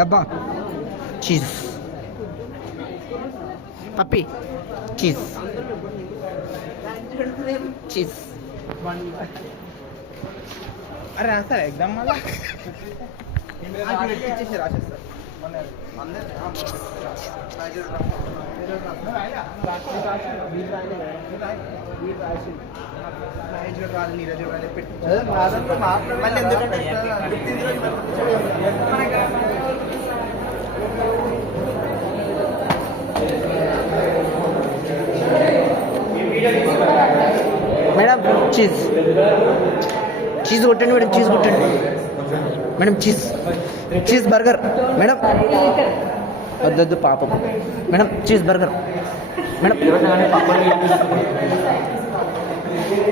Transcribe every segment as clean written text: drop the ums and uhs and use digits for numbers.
డబ్బా చీజ్, పప్పి cheese, cheese. అరే రాస్తారా ఎగ్జామ్ మళ్ళీ ఇచ్చేసి రాసేస్తారు. మేడం చీజ్, చీజ్ కొట్టండి మేడం, చీజ్ కొట్టండి madam, cheese, cheese burger madam. వద్దొద్దు పాపం madam, cheese burger madam,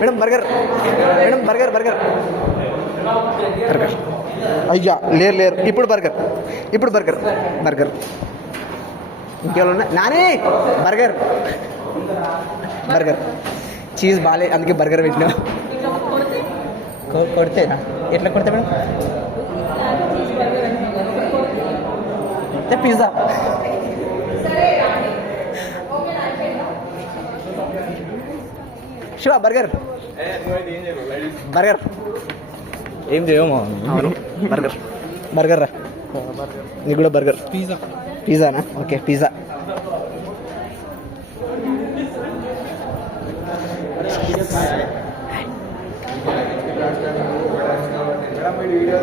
madam burger madam, burger burger burger. అయ్యా లేరు లేరు, ఇప్పుడు బర్గర్, ఇప్పుడు బర్గర్ బర్గర్. ఇంకేమైనా ఉన్నాయి నాని? Burger burger. చీజ్ బాగాలే అందుకే బర్గర్ పెట్టినా. కొడితేనా? ఎట్లా కొడితే మేడం? పిజ్జా. శివ బర్గర్, బర్గర్ ఏం చేయమో. అవును బర్గర్, బర్గర్ రా నీకు కూడా బర్గర్. పిజ్జా, పిజ్జానా? Okay pizza. వీడియో